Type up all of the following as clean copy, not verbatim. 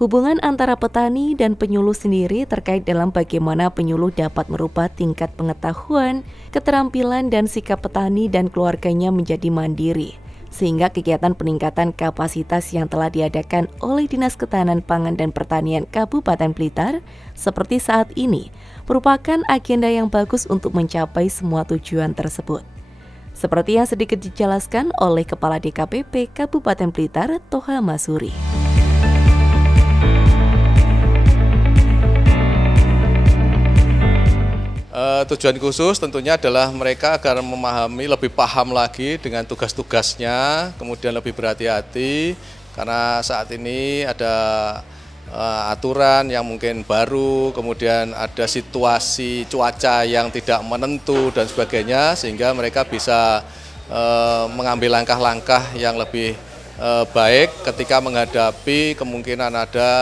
Hubungan antara petani dan penyuluh sendiri terkait dalam bagaimana penyuluh dapat merubah tingkat pengetahuan, keterampilan dan sikap petani dan keluarganya menjadi mandiri. Sehingga kegiatan peningkatan kapasitas yang telah diadakan oleh Dinas Ketahanan Pangan dan Pertanian Kabupaten Blitar seperti saat ini merupakan agenda yang bagus untuk mencapai semua tujuan tersebut. Seperti yang sedikit dijelaskan oleh Kepala DKPP Kabupaten Blitar, Toha Masuri. Tujuan khusus tentunya adalah mereka agar memahami, lebih paham lagi dengan tugas-tugasnya, kemudian lebih berhati-hati karena saat ini ada aturan yang mungkin baru, kemudian ada situasi cuaca yang tidak menentu dan sebagainya, sehingga mereka bisa mengambil langkah-langkah yang lebih baik ketika menghadapi kemungkinan ada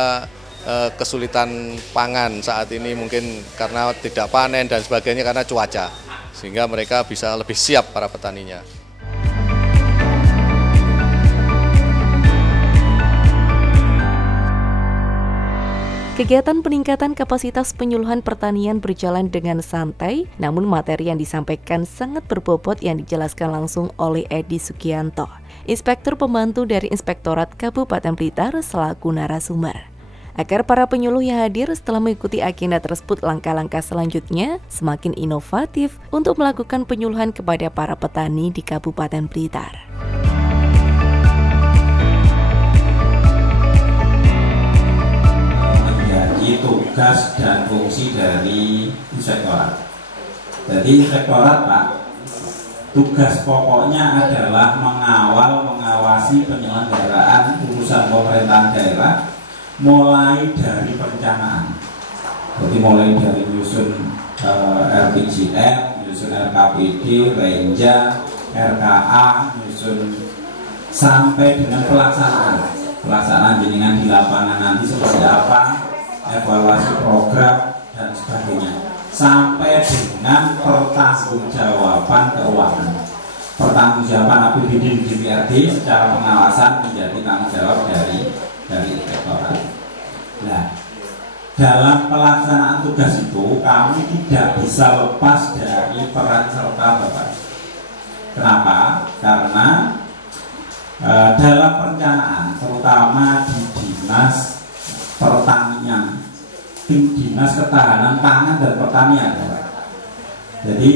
kesulitan pangan saat ini, mungkin karena tidak panen dan sebagainya karena cuaca, sehingga mereka bisa lebih siap para petaninya. Kegiatan peningkatan kapasitas penyuluhan pertanian berjalan dengan santai, namun materi yang disampaikan sangat berbobot yang dijelaskan langsung oleh Edi Sugianto, Inspektur Pembantu dari Inspektorat Kabupaten Blitar selaku narasumber. Agar para penyuluh yang hadir setelah mengikuti agenda tersebut langkah-langkah selanjutnya semakin inovatif untuk melakukan penyuluhan kepada para petani di Kabupaten Blitar. Menjadi tugas dan fungsi dari inspektorat. Jadi inspektorat, Pak, tugas pokoknya adalah mengawasi penyelenggaraan urusan pemerintahan daerah, mulai dari perencanaan, jadi mulai dari nyusun RPJM, nyusun RKPD, Renja, RKA, nyusun sampai dengan pelaksanaan jenengan di lapangan nanti seperti apa, evaluasi program dan sebagainya, sampai dengan pertanggungjawaban keuangan. Pertanggungjawaban APBD di DPRD secara pengawasan menjadi tanggung jawab dari inspektorat. Nah, dalam pelaksanaan tugas itu kami tidak bisa lepas dari peran serta Bapak. Kenapa? Karena dalam perencanaan, terutama di Dinas Pertanian, tim Dinas Ketahanan Pangan dan Pertanian, jadi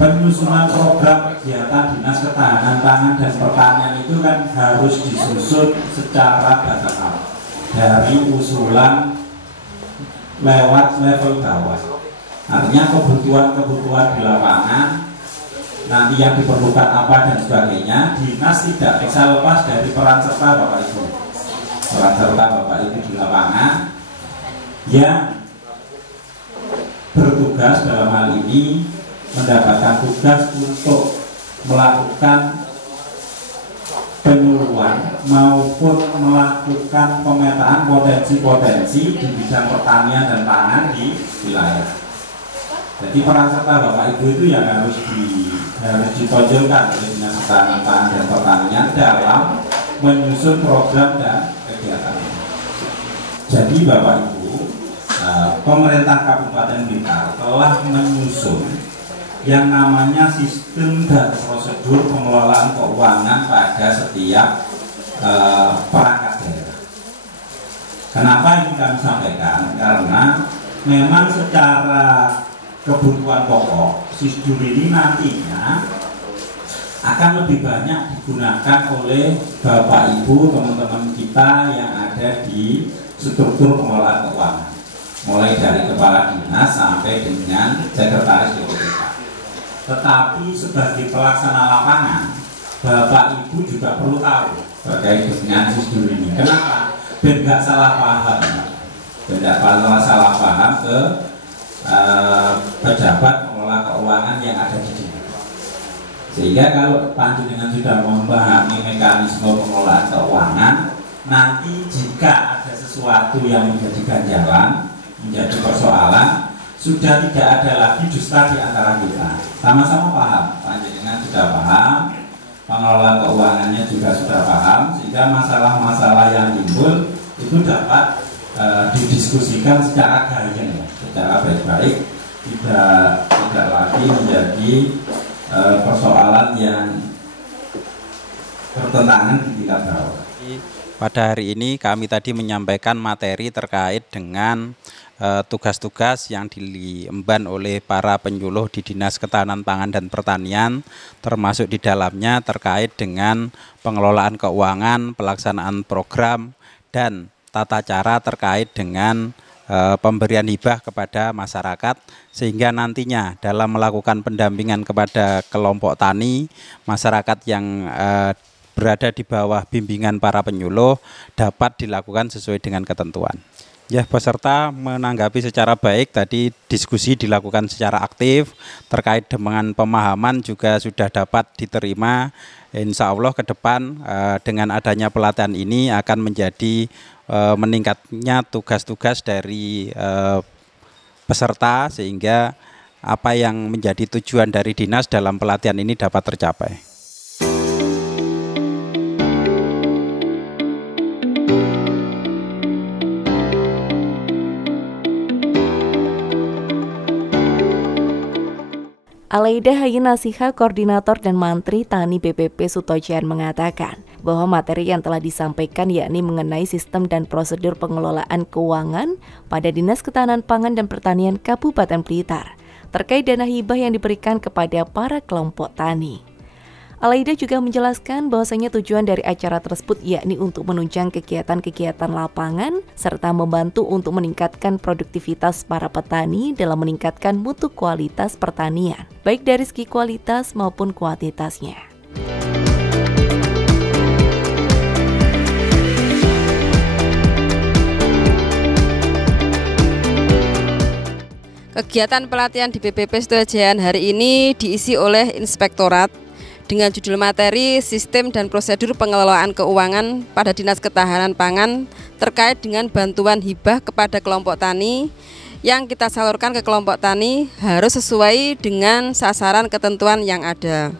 penyusunan program kegiatan Dinas Ketahanan Pangan dan Pertanian itu kan harus disusun secara bottom-up dari usulan lewat level bawah. Artinya kebutuhan-kebutuhan di lapangan, nanti yang diperlukan apa dan sebagainya, dinas tidak bisa lepas dari peran serta Bapak Ibu. Peran serta Bapak Ibu di lapangan yang bertugas dalam hal ini mendapatkan tugas untuk melakukan penyuluhan maupun melakukan pemetaan potensi-potensi di bidang pertanian dan pangan di wilayah. Jadi peran serta Bapak Ibu itu yang harus ditonjolkan oleh Dinas Ketahanan Pangan dan Pertanian dalam menyusun program dan kegiatan. Jadi Bapak Ibu, pemerintah Kabupaten Blitar telah menyusun yang namanya sistem dan prosedur pengelolaan keuangan pada setiap perangkat daerah. Kenapa ini kami sampaikan? Karena memang secara kebutuhan pokok SISDUR ini nantinya akan lebih banyak digunakan oleh Bapak Ibu, teman-teman kita yang ada di struktur pengelolaan keuangan, mulai dari kepala dinas sampai dengan sekretaris BPK. Tetapi sebagai pelaksana lapangan, Bapak Ibu juga perlu tahu terkait dengan SISDUR ini. Kenapa? Biar nggak salah paham, tidak salah paham ke pejabat pengelola keuangan yang ada di sini. Sehingga kalau panjenengan sudah memahami mekanisme pengelolaan keuangan, nanti jika ada sesuatu yang menjadi ganjalan, menjadi persoalan, sudah tidak ada lagi dusta di antara kita. Sama-sama paham, panjenengan sudah paham, pengelola keuangannya juga sudah paham, sehingga masalah-masalah yang timbul itu dapat didiskusikan secara gayeng, secara baik-baik, tidak lagi menjadi persoalan yang bertentangan di tingkat bawah. Pada hari ini kami tadi menyampaikan materi terkait dengan tugas-tugas yang diemban oleh para penyuluh di Dinas Ketahanan Pangan dan Pertanian, termasuk di dalamnya terkait dengan pengelolaan keuangan, pelaksanaan program, dan tata cara terkait dengan pemberian hibah kepada masyarakat, sehingga nantinya dalam melakukan pendampingan kepada kelompok tani, masyarakat yang berada di bawah bimbingan para penyuluh dapat dilakukan sesuai dengan ketentuan. Ya, peserta menanggapi secara baik, tadi diskusi dilakukan secara aktif, terkait dengan pemahaman juga sudah dapat diterima. Insya Allah ke depan dengan adanya pelatihan ini akan menjadi meningkatnya tugas-tugas dari peserta, sehingga apa yang menjadi tujuan dari dinas dalam pelatihan ini dapat tercapai. Alaida Hayinasiha, Koordinator dan Mantri Tani BPP Sutojian mengatakan bahwa materi yang telah disampaikan yakni mengenai sistem dan prosedur pengelolaan keuangan pada Dinas Ketahanan Pangan dan Pertanian Kabupaten Blitar terkait dana hibah yang diberikan kepada para kelompok tani. Alaida juga menjelaskan bahwasanya tujuan dari acara tersebut yakni untuk menunjang kegiatan-kegiatan lapangan serta membantu untuk meningkatkan produktivitas para petani dalam meningkatkan mutu kualitas pertanian, baik dari segi kualitas maupun kuantitasnya. Kegiatan pelatihan di BPP Sutojian hari ini diisi oleh Inspektorat dengan judul materi Sistem dan Prosedur Pengelolaan Keuangan pada Dinas Ketahanan Pangan terkait dengan bantuan hibah kepada kelompok tani yang kita salurkan ke kelompok tani harus sesuai dengan sasaran ketentuan yang ada.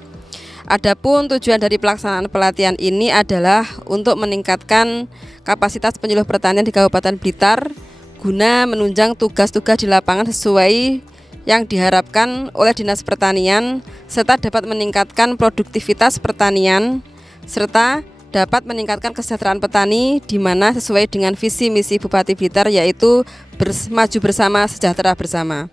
Adapun tujuan dari pelaksanaan pelatihan ini adalah untuk meningkatkan kapasitas penyuluh pertanian di Kabupaten Blitar guna menunjang tugas-tugas di lapangan sesuai yang diharapkan oleh Dinas Pertanian, serta dapat meningkatkan produktivitas pertanian, serta dapat meningkatkan kesejahteraan petani, di mana sesuai dengan visi misi Bupati Blitar, yaitu maju bersama, sejahtera bersama.